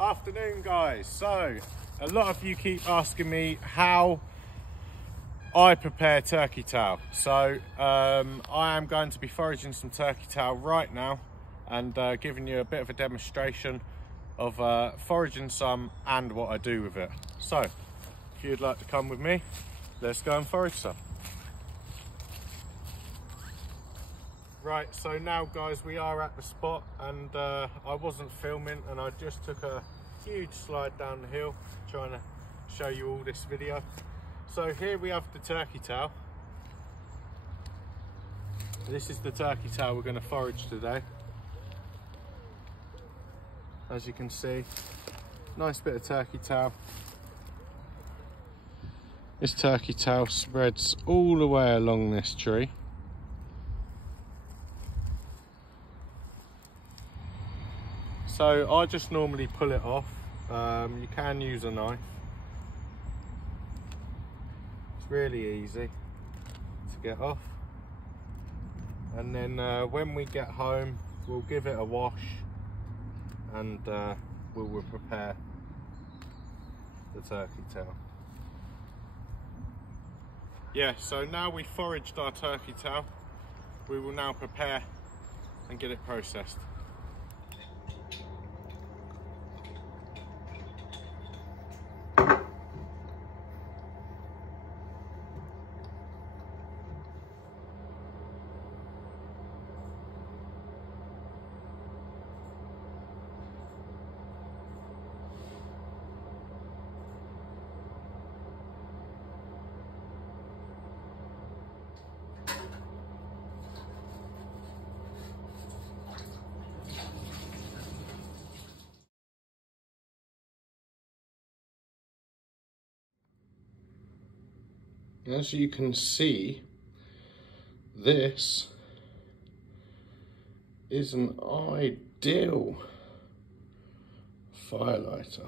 Afternoon, guys. So a lot of you keep asking me how I prepare turkey tail. So I am going to be foraging some turkey tail right now and giving you a bit of a demonstration of foraging some and what I do with it. So if you'd like to come with me, let's go and forage some. Right, so now guys, we are at the spot, and I wasn't filming and I just took a huge slide down the hill trying to show you all this video. So here we have the turkey tail. This is the turkey tail we're going to forage today. As you can see, nice bit of turkey tail. This turkey tail spreads all the way along this tree. So I just normally pull it off. You can use a knife. It's really easy to get off. And then when we get home, we'll give it a wash and we will prepare the turkey tail. Yeah, so now we foraged our turkey tail, we will now prepare and get it processed. As you can see, this is an ideal firelighter.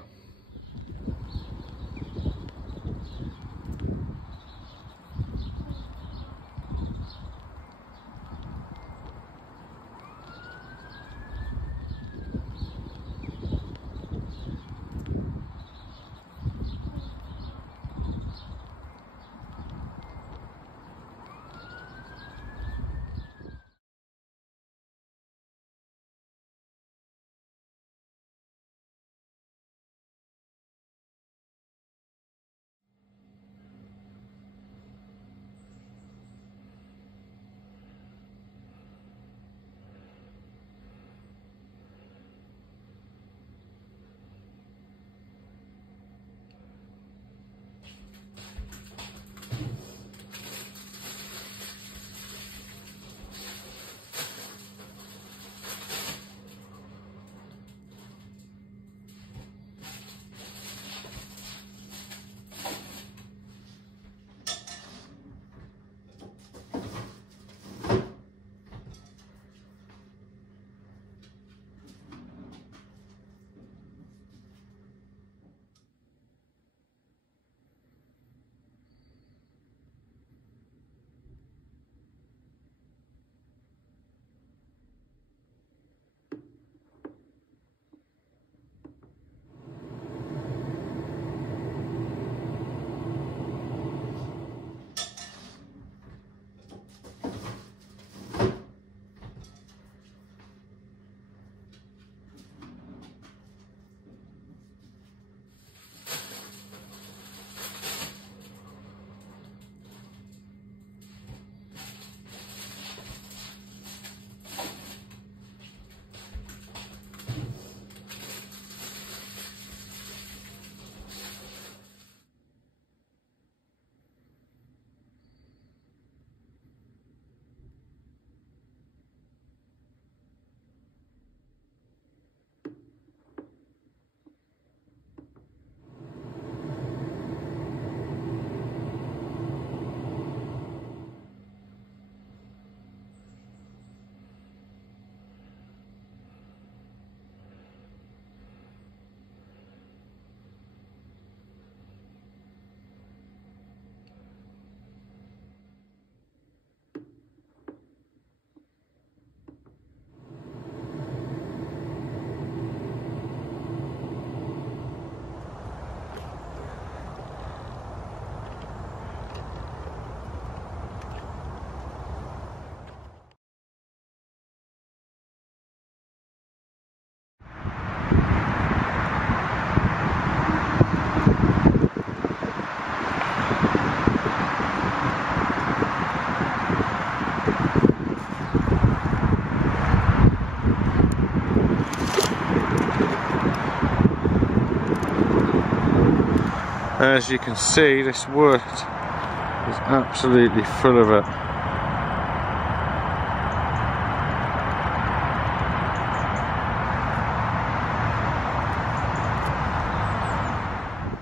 As you can see, this wood is absolutely full of it.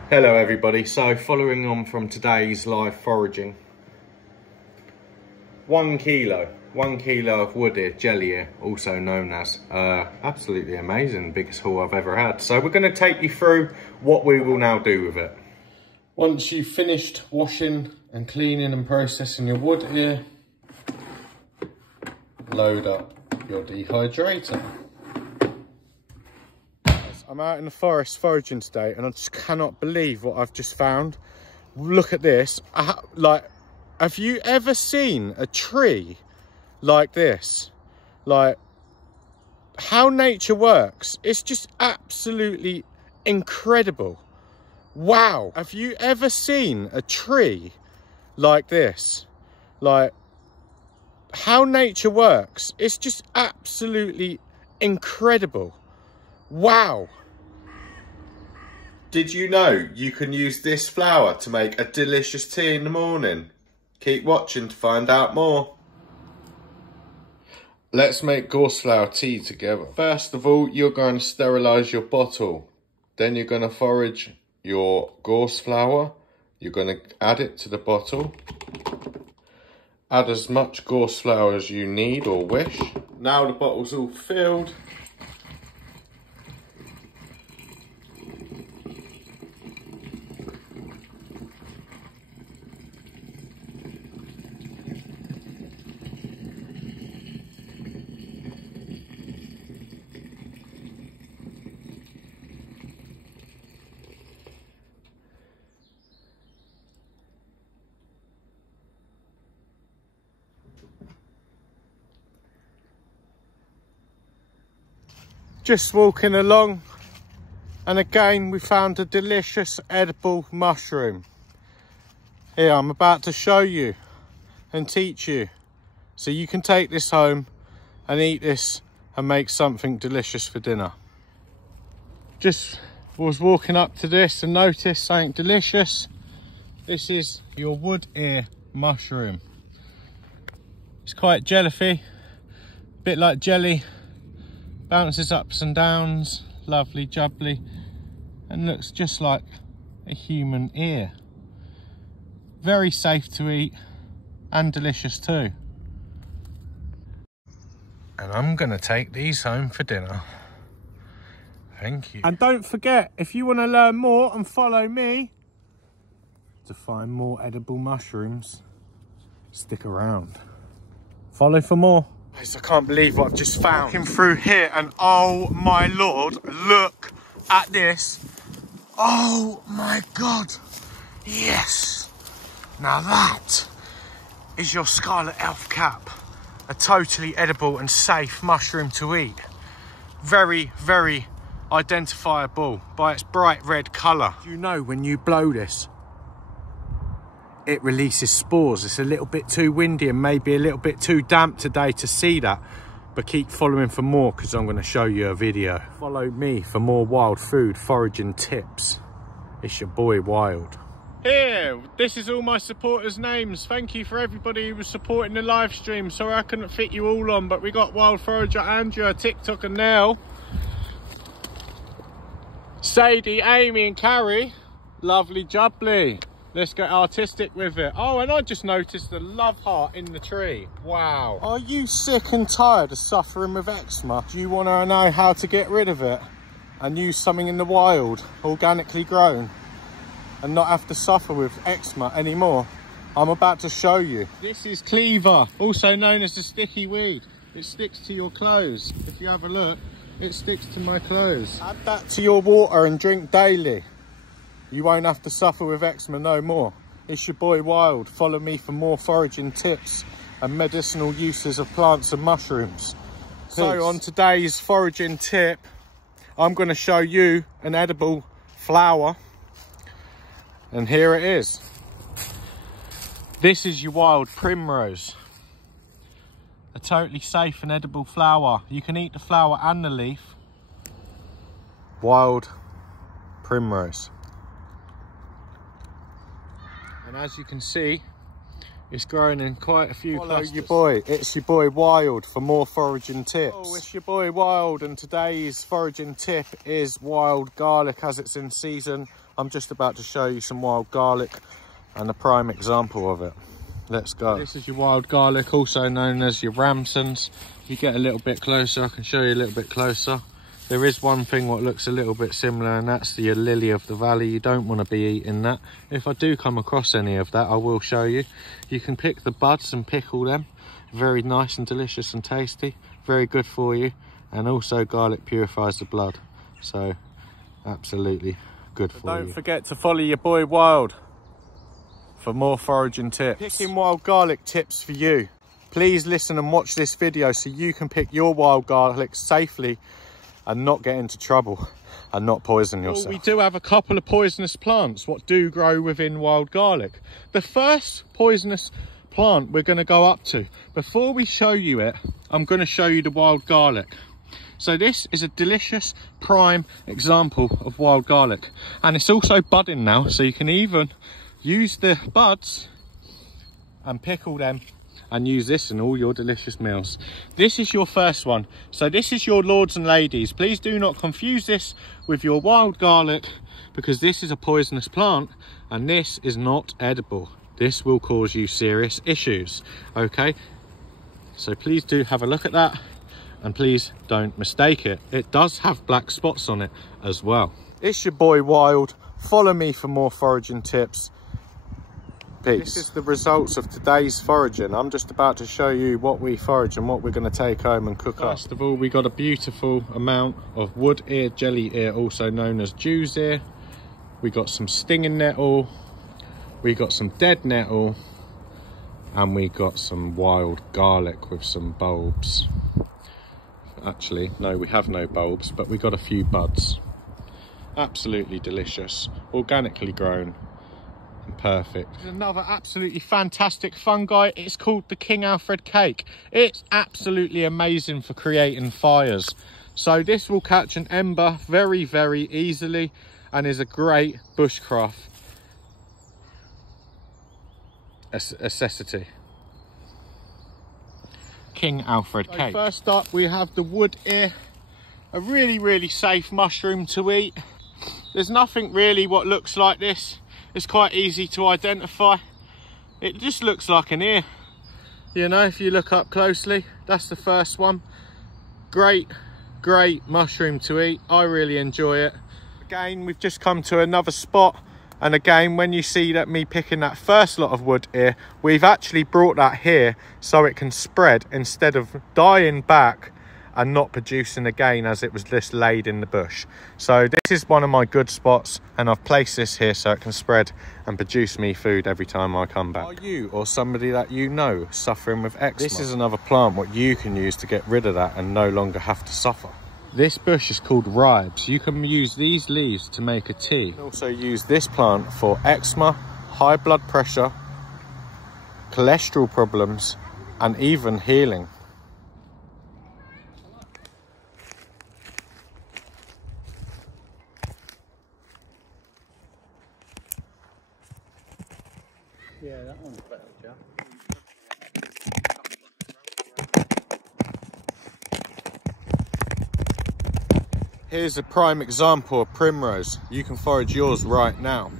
Hello everybody, so following on from today's live foraging, 1 kilo of wood ear, jelly ear, also known as. Absolutely amazing, biggest haul I've ever had. So we're going to take you through what we will now do with it. Once you've finished washing and cleaning and processing your wood ear, load up your dehydrator. I'm out in the forest foraging today and I just cannot believe what I've just found. Look at this. Like, have you ever seen a tree like this? Like, how nature works. It's just absolutely incredible. Wow. Have you ever seen a tree like this? Like, how nature works. It's just absolutely incredible. Wow. Did you know you can use this flour to make a delicious tea in the morning? Keep watching to find out more. Let's make gorse flour tea together. First of all, you're going to sterilise your bottle. Then you're going to forage your gorse flour. You're going to add it to the bottle. Add as much gorse flour as you need or wish. Now the bottle's all filled. Just walking along, and again we found a delicious edible mushroom. Here, I'm about to show you and teach you, so you can take this home and eat this and make something delicious for dinner. Just was walking up to this and noticed something delicious. This is your wood ear mushroom. It's quite jellyfy, a bit like jelly. Bounces ups and downs, lovely jubbly, and looks just like a human ear. Very safe to eat and delicious too. And I'm gonna take these home for dinner. Thank you. And don't forget, if you want to learn more and follow me to find more edible mushrooms, stick around. Follow for more. I can't believe what I've just found. Looking through here and oh my lord, look at this. Oh my god, yes. Now that is your scarlet elf cap. A totally edible and safe mushroom to eat. Very, very identifiable by its bright red colour. You know, when you blow this, it releases spores. It's a little bit too windy and maybe a little bit too damp today to see that, but keep following for more because I'm going to show you a video. Follow me for more wild food foraging tips. It's your boy Wild. Here, this is all my supporters' names. Thank you for everybody who was supporting the live stream. Sorry I couldn't fit you all on, but we got Wild Forager Andrew, TikTok and Nell, Sadie, Amy and Carrie. Lovely jubbly. Let's get artistic with it. Oh, and I just noticed the love heart in the tree. Wow. Are you sick and tired of suffering with eczema? Do you want to know how to get rid of it and use something in the wild, organically grown, and not have to suffer with eczema anymore? I'm about to show you. This is cleaver, also known as the sticky weed. It sticks to your clothes. If you have a look, it sticks to my clothes. Add that to your water and drink daily. You won't have to suffer with eczema no more. It's your boy Wild. Follow me for more foraging tips and medicinal uses of plants and mushrooms. Peace. So on today's foraging tip, I'm going to show you an edible flower. And here it is. This is your wild primrose. A totally safe and edible flower. You can eat the flower and the leaf. Wild primrose. And as you can see, it's growing in quite a few clusters. Your boy, it's your boy Wild for more foraging tips. Oh, it's your boy Wild, and today's foraging tip is wild garlic as it's in season. I'm just about to show you some wild garlic and a prime example of it. Let's go. This is your wild garlic, also known as your Ramsons. If you get a little bit closer, I can show you a little bit closer. There is one thing what looks a little bit similar, and that's the lily of the valley. You don't want to be eating that. If I do come across any of that, I will show you. You can pick the buds and pickle them. Very nice and delicious and tasty. Very good for you. And also garlic purifies the blood. So absolutely good for you. Don't forget to follow your boy Wild for more foraging tips. Picking wild garlic tips for you. Please listen and watch this video so you can pick your wild garlic safely and not get into trouble and not poison yourself. Well, we do have a couple of poisonous plants what do grow within wild garlic. The first poisonous plant we're going to go up to. Before we show you it, I'm going to show you the wild garlic. So this is a delicious prime example of wild garlic, and it's also budding now, so you can even use the buds and pickle them and use this in all your delicious meals. This is your first one. So this is your lords and ladies. Please do not confuse this with your wild garlic, because this is a poisonous plant and this is not edible. This will cause you serious issues, okay? So please do have a look at that, and please don't mistake it. It does have black spots on it as well. It's your boy Wild. Follow me for more foraging tips. Peace. This is the results of today's foraging. I'm just about to show you what we forage and what we're going to take home and cook up. First of all, we got a beautiful amount of wood ear, jelly ear, also known as Jew's ear. We got some stinging nettle, we got some dead nettle, and we got some wild garlic with some bulbs. Actually, no, we have no bulbs, but we got a few buds. Absolutely delicious, organically grown. Perfect. Another absolutely fantastic fungi. It's called the King Alfred cake. It's absolutely amazing for creating fires. So this will catch an ember very, very easily and is a great bushcraft necessity. King Alfred cake. First up, we have the wood ear, a really, really safe mushroom to eat. There's nothing really what looks like this. It's quite easy to identify. It just looks like an ear. You know, if you look up closely, that's the first one. Great, great mushroom to eat. I really enjoy it. Again, we've just come to another spot. And again, when you see that me picking that first lot of wood ear, we've actually brought that here so it can spread instead of dying back and not producing again as it was just laid in the bush. So this is one of my good spots, and I've placed this here so it can spread and produce me food every time I come back. Are you or somebody that you know suffering with eczema? This is another plant what you can use to get rid of that and no longer have to suffer. This bush is called ribes. You can use these leaves to make a tea. You can also use this plant for eczema, high blood pressure, cholesterol problems, and even healing. Yeah, that one's better, Jack. Here's a prime example of primrose. You can forage yours right now.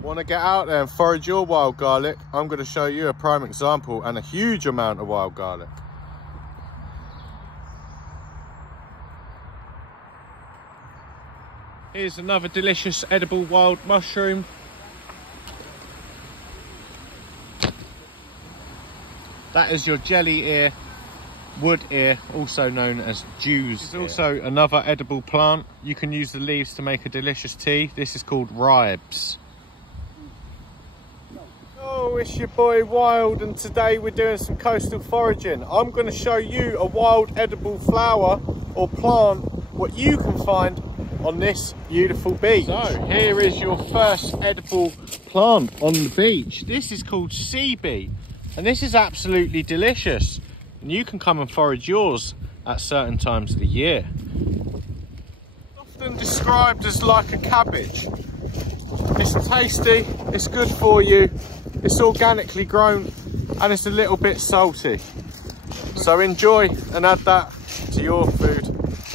Want to get out there and forage your wild garlic? I'm going to show you a prime example and a huge amount of wild garlic. Here's another delicious edible wild mushroom. That is your jelly ear, wood ear, also known as Jew's ear. It's also another edible plant. You can use the leaves to make a delicious tea. This is called ribes. Oh, it's your boy Wild, and today we're doing some coastal foraging. I'm going to show you a wild edible flower or plant what you can find on this beautiful beach. So here is your first edible plant on the beach. This is called sea beet. And this is absolutely delicious, and you can come and forage yours at certain times of the year. Often described as like a cabbage. It's tasty, it's good for you, it's organically grown, and it's a little bit salty. So enjoy and add that to your food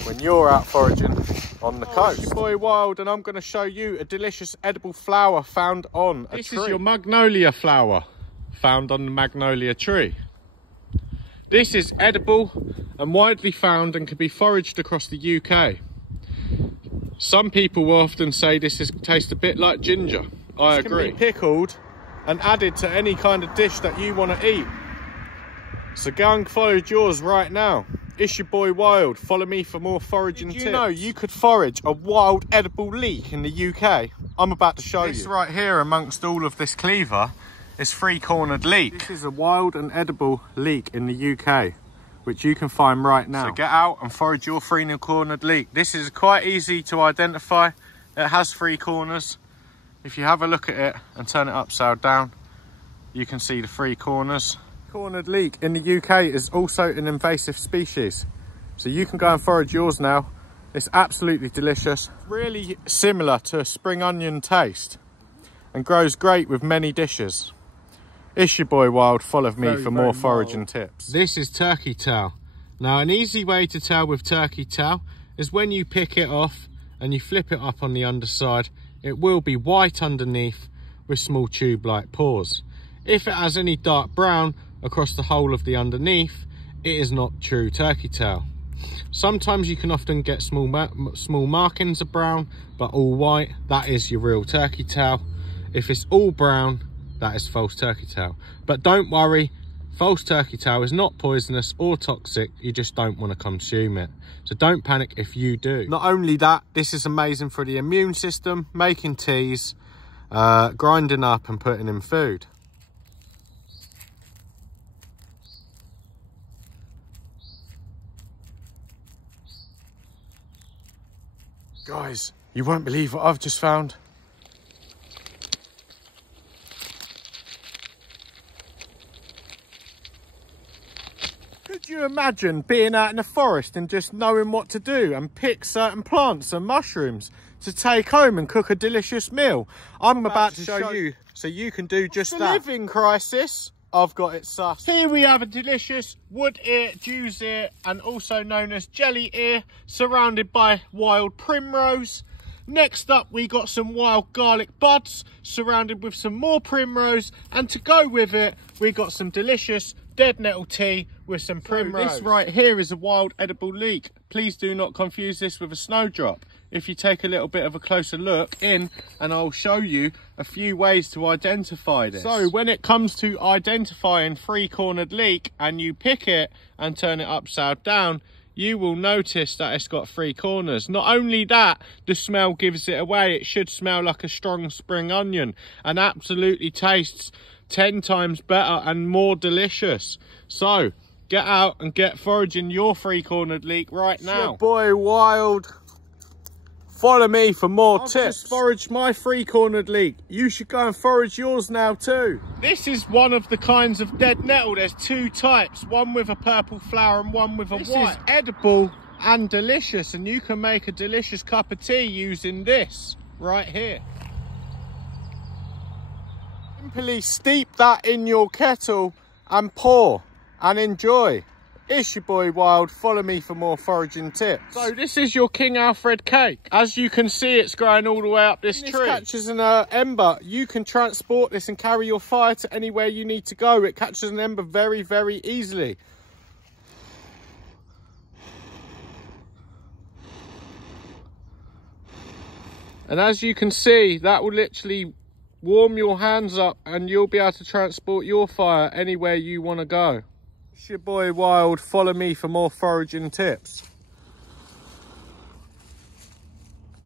when you're out foraging on the coast. It's your boy Wild, and I'm going to show you a delicious edible flower found on a tree. This is your magnolia flower found on the magnolia tree. This is edible and widely found and can be foraged across the UK. Some people will often say this tastes a bit like ginger. I agree. It can be pickled and added to any kind of dish that you want to eat. So go and forage yours right now. It's your boy Wild. Follow me for more foraging tips. Did you know you could forage a wild edible leek in the UK? I'm about to show you. This right here amongst all of this cleaver is three-cornered leek. This is a wild and edible leek in the UK, which you can find right now. So get out and forage your three-cornered leek. This is quite easy to identify. It has three corners. If you have a look at it and turn it upside down, you can see the three corners. Cornered leek in the UK is also an invasive species, so you can go and forage yours now. It's absolutely delicious, really similar to a spring onion taste, and grows great with many dishes. It's your boy Wild. Follow me for more foraging tips. This is turkey tail. Now, an easy way to tell with turkey tail is when you pick it off and you flip it up on the underside, it will be white underneath with small tube-like pores. If it has any dark brown across the whole of the underneath, it is not true turkey tail. Sometimes you can often get small markings of brown, but all white, that is your real turkey tail. If it's all brown, that is false turkey tail. But don't worry, false turkey tail is not poisonous or toxic, you just don't want to consume it. So don't panic if you do. Not only that, this is amazing for the immune system, making teas, grinding up and putting in food. Guys, you won't believe what I've just found. Could you imagine being out in the forest and just knowing what to do and pick certain plants and mushrooms to take home and cook a delicious meal? I'm about to show you so you can do just that. The living crisis. I've got it sussed. Here we have a delicious wood ear, Jew's ear, and also known as jelly ear, surrounded by wild primrose. Next up, we got some wild garlic buds, surrounded with some more primrose, and to go with it, we got some delicious dead nettle tea with some primrose. So this right here is a wild edible leek. Please do not confuse this with a snowdrop. If you take a little bit of a closer look in, and I'll show you a few ways to identify this. So when it comes to identifying three-cornered leek and you pick it and turn it upside down, you will notice that it's got three corners. Not only that, the smell gives it away. It should smell like a strong spring onion and absolutely tastes 10 times better and more delicious. So get out and get foraging your three-cornered leek right now. Your boy Wild. Follow me for more tips. I've just foraged my three-cornered leek. You should go and forage yours now too. This is one of the kinds of dead nettle. There's two types, one with a purple flower and one with a white. This is edible and delicious, and you can make a delicious cup of tea using this right here. Simply steep that in your kettle and pour and enjoy. It's your boy Wild. Follow me for more foraging tips. So this is your King Alfred cake. As you can see, it's growing all the way up this tree. This catches an ember. You can transport this and carry your fire to anywhere you need to go. It catches an ember very, very easily. And as you can see, that will literally warm your hands up and you'll be able to transport your fire anywhere you want to go. It's your boy Wild. Follow me for more foraging tips.